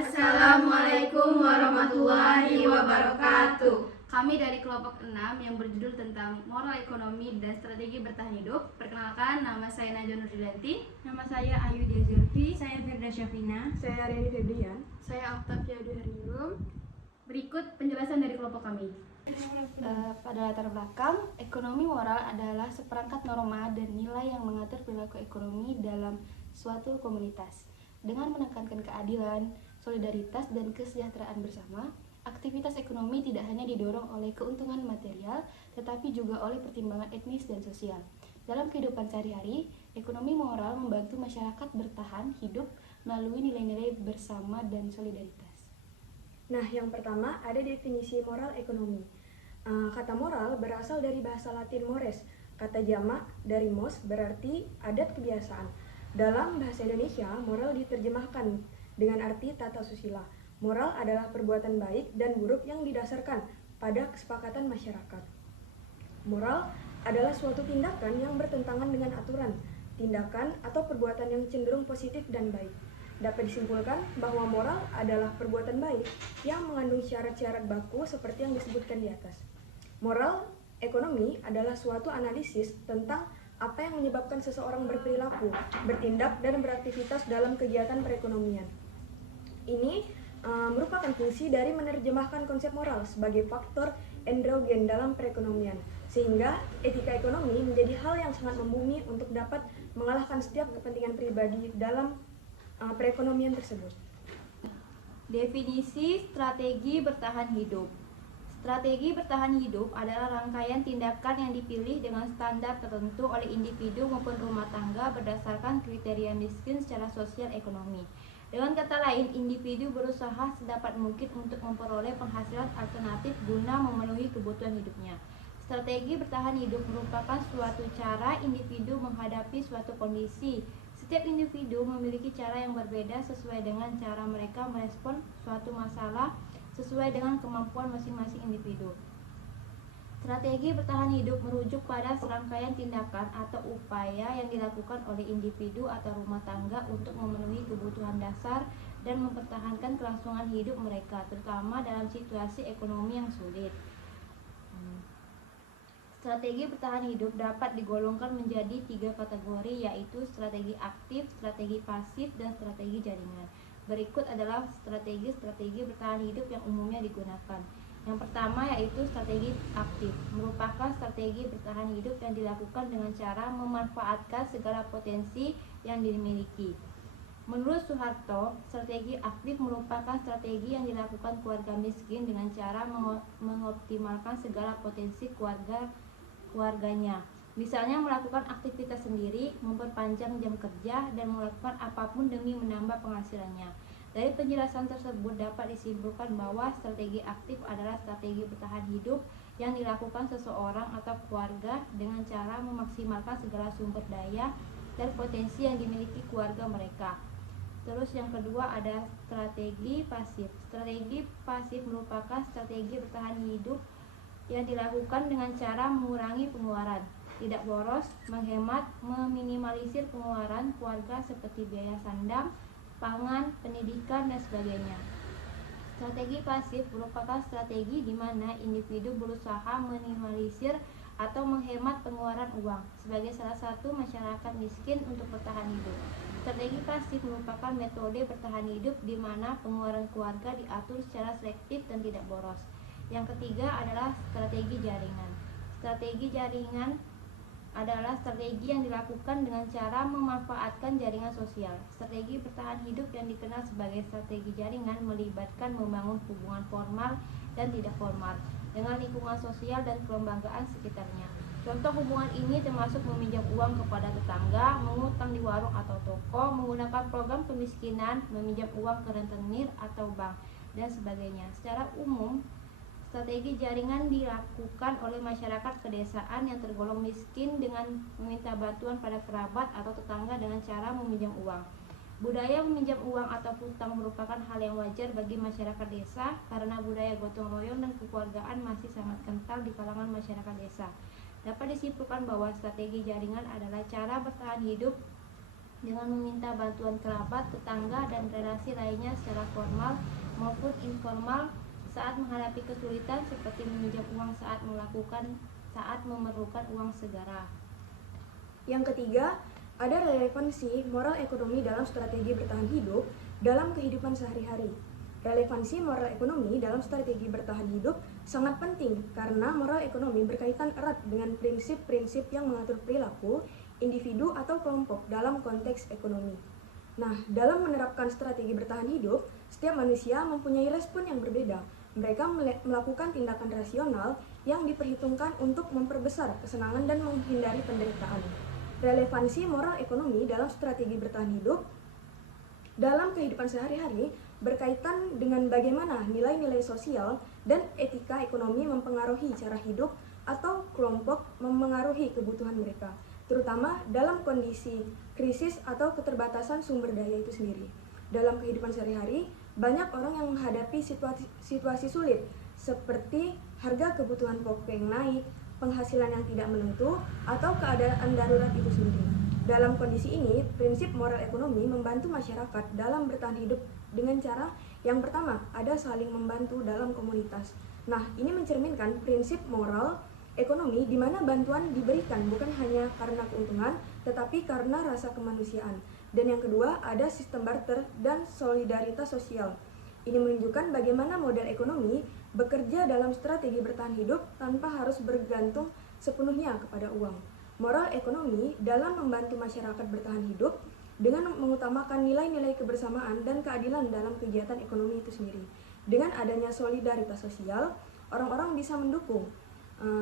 Assalamualaikum warahmatullahi wabarakatuh. Kami dari kelompok 6 yang berjudul tentang moral ekonomi dan strategi bertahan hidup. Perkenalkan, nama saya Najwa Nurdilanti. Nama saya Ayu Diazurfi. Saya Firda Syafina. Saya Aryani Febrian. Saya Octavia Duharingrum. Berikut penjelasan dari kelompok kami. Pada latar belakang, ekonomi moral adalah seperangkat norma dan nilai yang mengatur perilaku ekonomi dalam suatu komunitas. Dengan menekankan keadilan, solidaritas, dan kesejahteraan bersama, aktivitas ekonomi tidak hanya didorong oleh keuntungan material, tetapi juga oleh pertimbangan etnis dan sosial. Dalam kehidupan sehari-hari, ekonomi moral membantu masyarakat bertahan hidup melalui nilai-nilai bersama dan solidaritas. Nah, yang pertama ada definisi moral ekonomi. Kata moral berasal dari bahasa Latin mores. Kata jamak dari mos berarti adat kebiasaan. Dalam bahasa Indonesia, moral diterjemahkan dengan arti tata susila. Moral adalah perbuatan baik dan buruk yang didasarkan pada kesepakatan masyarakat. Moral adalah suatu tindakan yang bertentangan dengan aturan, tindakan atau perbuatan yang cenderung positif dan baik. Dapat disimpulkan bahwa moral adalah perbuatan baik yang mengandung syarat-syarat baku seperti yang disebutkan di atas. Moral ekonomi adalah suatu analisis tentang apa yang menyebabkan seseorang berperilaku, bertindak, dan beraktivitas dalam kegiatan perekonomian. Ini merupakan fungsi dari menerjemahkan konsep moral sebagai faktor endogen dalam perekonomian, sehingga etika ekonomi menjadi hal yang sangat membumi untuk dapat mengalahkan setiap kepentingan pribadi dalam perekonomian tersebut. Definisi strategi bertahan hidup. Strategi bertahan hidup adalah rangkaian tindakan yang dipilih dengan standar tertentu oleh individu maupun rumah tangga berdasarkan kriteria miskin secara sosial ekonomi. Dengan kata lain, individu berusaha sedapat mungkin untuk memperoleh penghasilan alternatif guna memenuhi kebutuhan hidupnya. Strategi bertahan hidup merupakan suatu cara individu menghadapi suatu kondisi. Setiap individu memiliki cara yang berbeda sesuai dengan cara mereka merespon suatu masalah sesuai dengan kemampuan masing-masing individu. Strategi bertahan hidup merujuk pada serangkaian tindakan atau upaya yang dilakukan oleh individu atau rumah tangga untuk memenuhi kebutuhan dasar dan mempertahankan kelangsungan hidup mereka, terutama dalam situasi ekonomi yang sulit. Strategi bertahan hidup dapat digolongkan menjadi 3 kategori, yaitu strategi aktif, strategi pasif, dan strategi jaringan. Berikut adalah strategi bertahan hidup yang umumnya digunakan. Yang pertama yaitu strategi aktif, merupakan strategi bertahan hidup yang dilakukan dengan cara memanfaatkan segala potensi yang dimiliki. Menurut Soeharto, strategi aktif merupakan strategi yang dilakukan keluarga miskin dengan cara mengoptimalkan segala potensi keluarganya. Misalnya melakukan aktivitas sendiri, memperpanjang jam kerja, dan melakukan apapun demi menambah penghasilannya. Dari penjelasan tersebut dapat disimpulkan bahwa strategi aktif adalah strategi bertahan hidup yang dilakukan seseorang atau keluarga dengan cara memaksimalkan segala sumber daya dan potensi yang dimiliki keluarga mereka. Terus yang kedua ada strategi pasif. Strategi pasif merupakan strategi bertahan hidup yang dilakukan dengan cara mengurangi pengeluaran, tidak boros, menghemat, meminimalisir pengeluaran keluarga seperti biaya sandang, pangan, pendidikan, dan sebagainya. Strategi pasif merupakan strategi di mana individu berusaha meminimalisir atau menghemat pengeluaran uang sebagai salah satu masyarakat miskin untuk bertahan hidup. Strategi pasif merupakan metode bertahan hidup di mana pengeluaran keluarga diatur secara selektif dan tidak boros. Yang ketiga adalah strategi jaringan. Strategi jaringan adalah strategi yang dilakukan dengan cara memanfaatkan jaringan sosial. Strategi bertahan hidup yang dikenal sebagai strategi jaringan melibatkan membangun hubungan formal dan tidak formal dengan lingkungan sosial dan kelembagaan sekitarnya. Contoh hubungan ini termasuk meminjam uang kepada tetangga, mengutang di warung atau toko, menggunakan program kemiskinan, meminjam uang ke rentenir atau bank, dan sebagainya. Secara umum, strategi jaringan dilakukan oleh masyarakat pedesaan yang tergolong miskin dengan meminta bantuan pada kerabat atau tetangga dengan cara meminjam uang. Budaya meminjam uang atau hutang merupakan hal yang wajar bagi masyarakat desa karena budaya gotong royong dan kekeluargaan masih sangat kental di kalangan masyarakat desa. Dapat disimpulkan bahwa strategi jaringan adalah cara bertahan hidup dengan meminta bantuan kerabat, tetangga, dan relasi lainnya secara formal maupun informal saat menghadapi kesulitan seperti meminjam uang saat memerlukan uang segera. Yang ketiga, ada relevansi moral ekonomi dalam strategi bertahan hidup dalam kehidupan sehari-hari. Relevansi moral ekonomi dalam strategi bertahan hidup sangat penting karena moral ekonomi berkaitan erat dengan prinsip-prinsip yang mengatur perilaku individu atau kelompok dalam konteks ekonomi. Nah, dalam menerapkan strategi bertahan hidup, setiap manusia mempunyai respon yang berbeda. Mereka melakukan tindakan rasional yang diperhitungkan untuk memperbesar kesenangan dan menghindari penderitaan. Relevansi moral ekonomi dalam strategi bertahan hidup dalam kehidupan sehari-hari berkaitan dengan bagaimana nilai-nilai sosial dan etika ekonomi mempengaruhi cara hidup atau kelompok memengaruhi kebutuhan mereka, terutama dalam kondisi krisis atau keterbatasan sumber daya itu sendiri. Dalam kehidupan sehari-hari, banyak orang yang menghadapi situasi sulit seperti harga kebutuhan pokok yang naik, penghasilan yang tidak menentu, atau keadaan darurat itu sendiri. Dalam kondisi ini, prinsip moral ekonomi membantu masyarakat dalam bertahan hidup dengan cara yang pertama, ada saling membantu dalam komunitas. Nah, ini mencerminkan prinsip moral ekonomi di mana bantuan diberikan bukan hanya karena keuntungan, tetapi karena rasa kemanusiaan. Dan yang kedua, ada sistem barter dan solidaritas sosial. Ini menunjukkan bagaimana model ekonomi bekerja dalam strategi bertahan hidup tanpa harus bergantung sepenuhnya kepada uang. Moral ekonomi dalam membantu masyarakat bertahan hidup dengan mengutamakan nilai-nilai kebersamaan dan keadilan dalam kegiatan ekonomi itu sendiri. Dengan adanya solidaritas sosial, orang-orang bisa mendukung,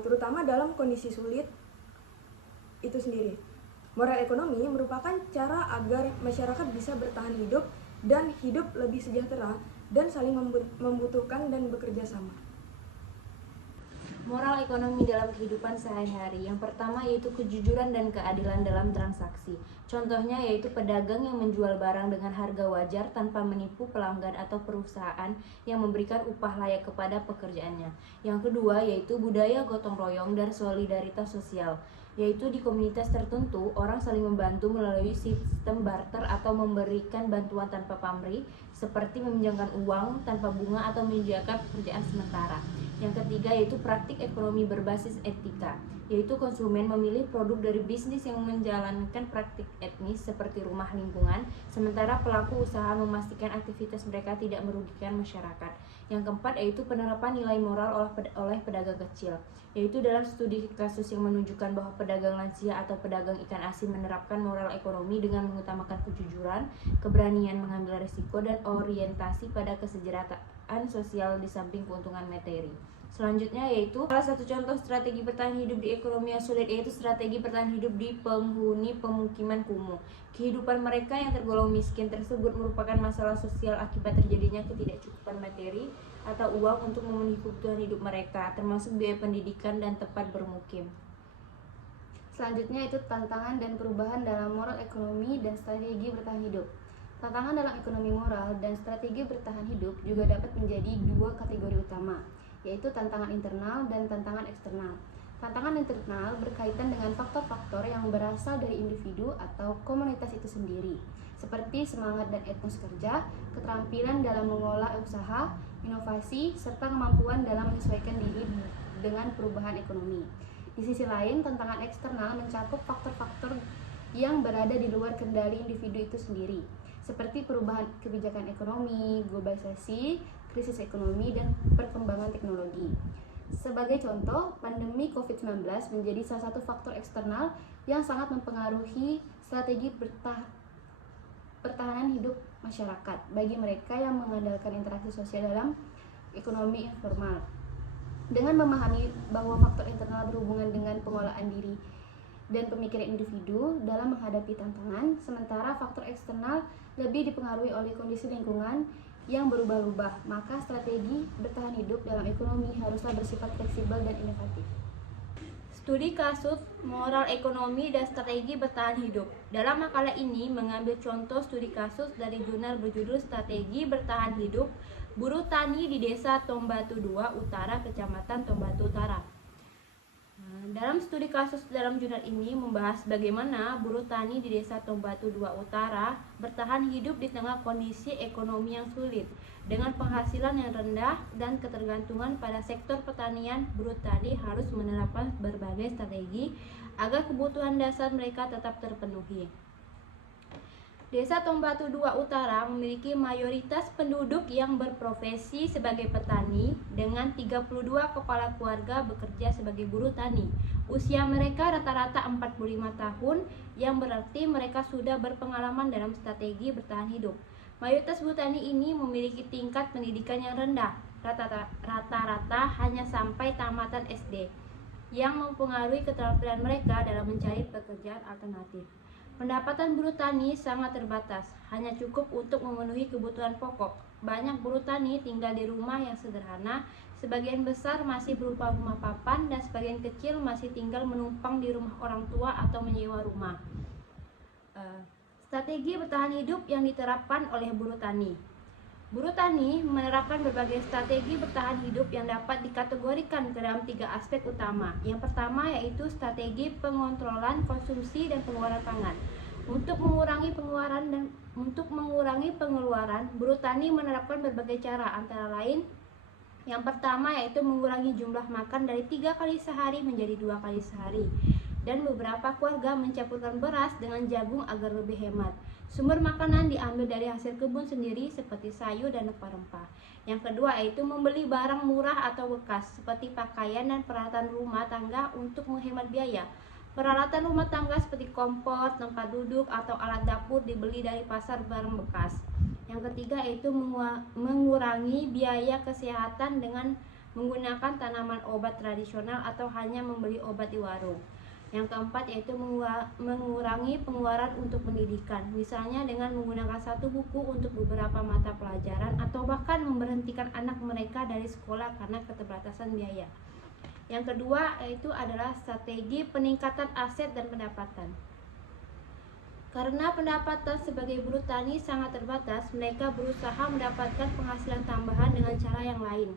terutama dalam kondisi sulit itu sendiri. Moral ekonomi merupakan cara agar masyarakat bisa bertahan hidup dan hidup lebih sejahtera dan saling membutuhkan dan bekerja sama. Moral ekonomi dalam kehidupan sehari-hari. Yang pertama yaitu kejujuran dan keadilan dalam transaksi. Contohnya yaitu pedagang yang menjual barang dengan harga wajar tanpa menipu pelanggan atau perusahaan yang memberikan upah layak kepada pekerjaannya. Yang kedua yaitu budaya gotong royong dan solidaritas sosial, yaitu di komunitas tertentu orang saling membantu melalui sistem barter atau memberikan bantuan tanpa pamrih seperti meminjamkan uang tanpa bunga atau menyediakan pekerjaan sementara. Yang ketiga yaitu praktik ekonomi berbasis etika, yaitu konsumen memilih produk dari bisnis yang menjalankan praktik etis seperti rumah lingkungan, sementara pelaku usaha memastikan aktivitas mereka tidak merugikan masyarakat. Yang keempat yaitu penerapan nilai moral oleh pedagang kecil, yaitu dalam studi kasus yang menunjukkan bahwa pedagang lansia atau pedagang ikan asin menerapkan moral ekonomi dengan mengutamakan kejujuran, keberanian mengambil risiko, dan orientasi pada kesejahteraan sosial di samping keuntungan materi. Selanjutnya yaitu salah satu contoh strategi bertahan hidup di ekonomi yang sulit yaitu strategi bertahan hidup di penghuni pemukiman kumuh. Kehidupan mereka yang tergolong miskin tersebut merupakan masalah sosial akibat terjadinya ketidakcukupan materi atau uang untuk memenuhi kebutuhan hidup mereka, termasuk biaya pendidikan dan tempat bermukim. Selanjutnya itu tantangan dan perubahan dalam moral ekonomi dan strategi bertahan hidup. Tantangan dalam ekonomi moral dan strategi bertahan hidup juga dapat menjadi dua kategori utama, yaitu tantangan internal dan tantangan eksternal. Tantangan internal berkaitan dengan faktor-faktor yang berasal dari individu atau komunitas itu sendiri, seperti semangat dan etos kerja, keterampilan dalam mengelola usaha, inovasi, serta kemampuan dalam menyesuaikan diri dengan perubahan ekonomi. Di sisi lain, tantangan eksternal mencakup faktor-faktor yang berada di luar kendali individu itu sendiri, seperti perubahan kebijakan ekonomi, globalisasi, krisis ekonomi, dan perkembangan teknologi. Sebagai contoh, pandemi COVID-19 menjadi salah satu faktor eksternal yang sangat mempengaruhi strategi pertahanan hidup masyarakat bagi mereka yang mengandalkan interaksi sosial dalam ekonomi informal. Dengan memahami bahwa faktor internal berhubungan dengan pengolahan diri dan pemikiran individu dalam menghadapi tantangan, sementara faktor eksternal lebih dipengaruhi oleh kondisi lingkungan yang berubah-ubah, maka strategi bertahan hidup dalam ekonomi haruslah bersifat fleksibel dan inovatif. Studi kasus moral ekonomi dan strategi bertahan hidup. Dalam makalah ini mengambil contoh studi kasus dari jurnal berjudul Strategi Bertahan Hidup Buruh Tani di Desa Tombatu 2 Utara, Kecamatan Tombatu Utara. Dalam studi kasus dalam jurnal ini membahas bagaimana buruh tani di Desa Tombatu 2 Utara bertahan hidup di tengah kondisi ekonomi yang sulit. Dengan penghasilan yang rendah dan ketergantungan pada sektor pertanian, buruh tani harus menerapkan berbagai strategi agar kebutuhan dasar mereka tetap terpenuhi. Desa Tombatu 2 Utara memiliki mayoritas penduduk yang berprofesi sebagai petani dengan 32 kepala keluarga bekerja sebagai buruh tani. Usia mereka rata-rata 45 tahun yang berarti mereka sudah berpengalaman dalam strategi bertahan hidup. Mayoritas buruh tani ini memiliki tingkat pendidikan yang rendah, rata-rata hanya sampai tamatan SD, yang mempengaruhi keterampilan mereka dalam mencari pekerjaan alternatif. Pendapatan buruh tani sangat terbatas, hanya cukup untuk memenuhi kebutuhan pokok. Banyak buruh tani tinggal di rumah yang sederhana, sebagian besar masih berupa rumah papan dan sebagian kecil masih tinggal menumpang di rumah orang tua atau menyewa rumah. Strategi bertahan hidup yang diterapkan oleh buruh tani. Buruh tani menerapkan berbagai strategi bertahan hidup yang dapat dikategorikan ke dalam 3 aspek utama. Yang pertama yaitu strategi pengontrolan konsumsi dan pengeluaran pangan. Untuk mengurangi pengeluaran, buruh tani menerapkan berbagai cara, antara lain yang pertama yaitu mengurangi jumlah makan dari 3 kali sehari menjadi 2 kali sehari. Dan beberapa keluarga mencampurkan beras dengan jagung agar lebih hemat. Sumber makanan diambil dari hasil kebun sendiri seperti sayur dan rempah-rempah. Yang kedua yaitu membeli barang murah atau bekas seperti pakaian dan peralatan rumah tangga untuk menghemat biaya. Peralatan rumah tangga seperti kompor, tempat duduk, atau alat dapur dibeli dari pasar barang bekas. Yang ketiga yaitu mengurangi biaya kesehatan dengan menggunakan tanaman obat tradisional atau hanya membeli obat di warung. Yang keempat yaitu mengurangi pengeluaran untuk pendidikan, misalnya dengan menggunakan 1 buku untuk beberapa mata pelajaran atau bahkan memberhentikan anak mereka dari sekolah karena keterbatasan biaya. Yang kedua yaitu adalah strategi peningkatan aset dan pendapatan. Karena pendapatan sebagai buruh tani sangat terbatas, mereka berusaha mendapatkan penghasilan tambahan dengan cara yang lain.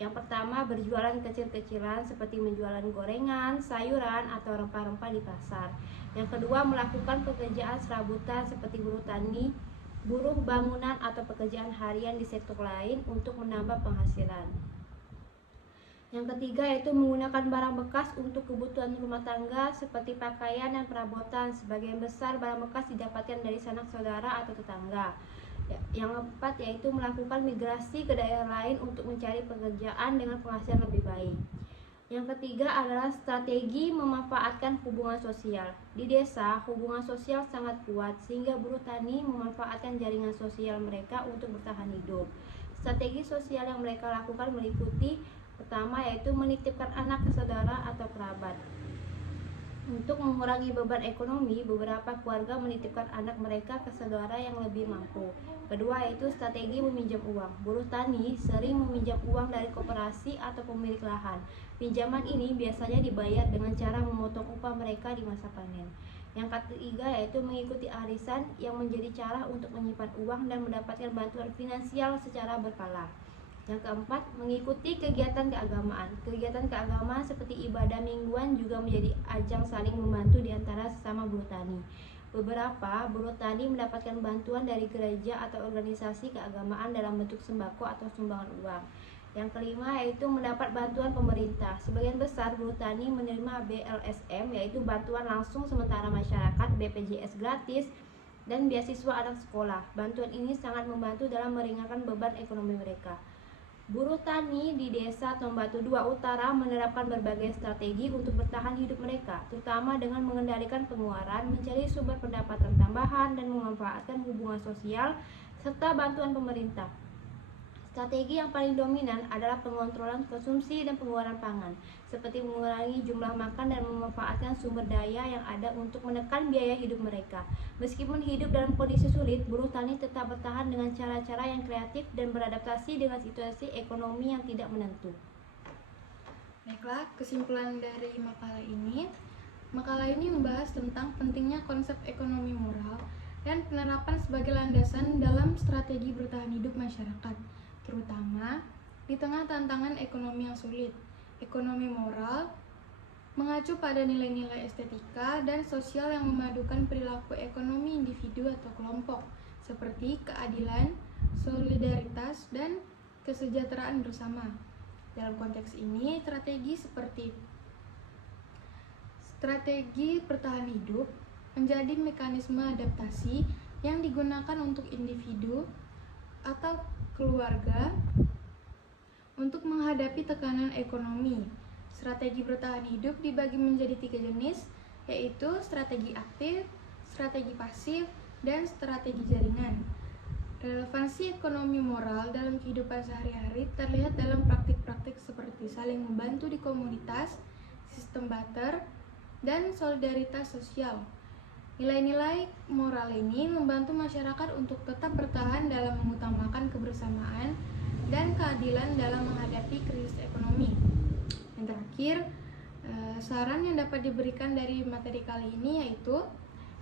Yang pertama, berjualan kecil-kecilan seperti menjualan gorengan, sayuran, atau rempah-rempah di pasar. Yang kedua, melakukan pekerjaan serabutan seperti buruh tani, buruh bangunan, atau pekerjaan harian di sektor lain untuk menambah penghasilan. Yang ketiga yaitu menggunakan barang bekas untuk kebutuhan rumah tangga seperti pakaian dan perabotan. Sebagian besar barang bekas didapatkan dari sanak saudara atau tetangga. Yang keempat yaitu melakukan migrasi ke daerah lain untuk mencari pekerjaan dengan penghasilan lebih baik. Yang ketiga adalah strategi memanfaatkan hubungan sosial. Di desa, hubungan sosial sangat kuat sehingga buruh tani memanfaatkan jaringan sosial mereka untuk bertahan hidup. Strategi sosial yang mereka lakukan meliputi pertama yaitu menitipkan anak ke saudara atau kerabat. Untuk mengurangi beban ekonomi, beberapa keluarga menitipkan anak mereka ke saudara yang lebih mampu. Kedua yaitu strategi meminjam uang. Buruh tani sering meminjam uang dari koperasi atau pemilik lahan. Pinjaman ini biasanya dibayar dengan cara memotong upah mereka di masa panen. Yang ketiga yaitu mengikuti arisan yang menjadi cara untuk menyimpan uang dan mendapatkan bantuan finansial secara berkala. Yang keempat, mengikuti kegiatan keagamaan. Kegiatan keagamaan seperti ibadah mingguan juga menjadi ajang saling membantu di antara sesama buruh tani. Beberapa buruh tani mendapatkan bantuan dari gereja atau organisasi keagamaan dalam bentuk sembako atau sumbangan uang. Yang kelima yaitu mendapat bantuan pemerintah. Sebagian besar buruh tani menerima BLSM yaitu bantuan langsung sementara masyarakat, BPJS gratis, dan beasiswa anak sekolah. Bantuan ini sangat membantu dalam meringankan beban ekonomi mereka. Buruh tani di Desa Tombatu 2 Utara menerapkan berbagai strategi untuk bertahan hidup mereka, terutama dengan mengendalikan pengeluaran, mencari sumber pendapatan tambahan, dan memanfaatkan hubungan sosial serta bantuan pemerintah. Strategi yang paling dominan adalah pengontrolan konsumsi dan pengeluaran pangan, seperti mengurangi jumlah makan dan memanfaatkan sumber daya yang ada untuk menekan biaya hidup mereka. Meskipun hidup dalam kondisi sulit, buruh tani tetap bertahan dengan cara-cara yang kreatif dan beradaptasi dengan situasi ekonomi yang tidak menentu. Baiklah, kesimpulan dari makalah ini membahas tentang pentingnya konsep ekonomi moral dan penerapan sebagai landasan dalam strategi bertahan hidup masyarakat, terutama di tengah tantangan ekonomi yang sulit. Ekonomi moral mengacu pada nilai-nilai estetika dan sosial yang memadukan perilaku ekonomi individu atau kelompok, seperti keadilan, solidaritas, dan kesejahteraan bersama. Dalam konteks ini, strategi bertahan hidup menjadi mekanisme adaptasi yang digunakan untuk individu atau keluarga untuk menghadapi tekanan ekonomi. Strategi bertahan hidup dibagi menjadi 3 jenis, yaitu strategi aktif, strategi pasif, dan strategi jaringan. Relevansi ekonomi moral dalam kehidupan sehari-hari terlihat dalam praktik-praktik seperti saling membantu di komunitas, sistem barter, dan solidaritas sosial. Nilai-nilai moral ini membantu masyarakat untuk tetap bertahan dalam mengutamakan kebersamaan dan keadilan dalam menghadapi krisis ekonomi. Yang terakhir, saran yang dapat diberikan dari materi kali ini yaitu: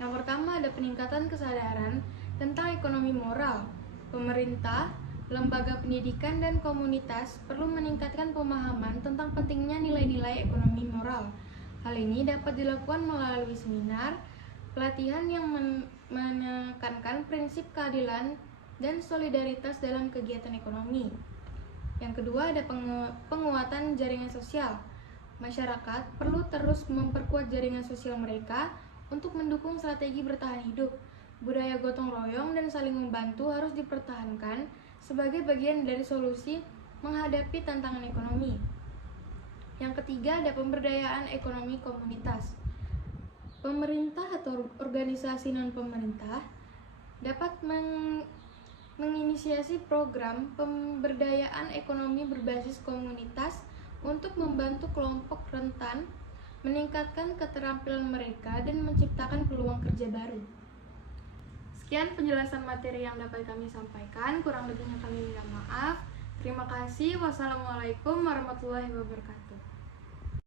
yang pertama, ada peningkatan kesadaran tentang ekonomi moral. Pemerintah, lembaga pendidikan, dan komunitas perlu meningkatkan pemahaman tentang pentingnya nilai-nilai ekonomi moral. Hal ini dapat dilakukan melalui seminar, pelatihan yang menekankan prinsip keadilan dan solidaritas dalam kegiatan ekonomi. Yang kedua, ada penguatan jaringan sosial. Masyarakat perlu terus memperkuat jaringan sosial mereka untuk mendukung strategi bertahan hidup. Budaya gotong royong dan saling membantu harus dipertahankan sebagai bagian dari solusi menghadapi tantangan ekonomi. Yang ketiga, ada pemberdayaan ekonomi komunitas. Pemerintah atau organisasi non-pemerintah dapat menginisiasi program pemberdayaan ekonomi berbasis komunitas untuk membantu kelompok rentan, meningkatkan keterampilan mereka, dan menciptakan peluang kerja baru. Sekian penjelasan materi yang dapat kami sampaikan, kurang lebihnya kami minta maaf. Terima kasih. Wassalamualaikum warahmatullahi wabarakatuh.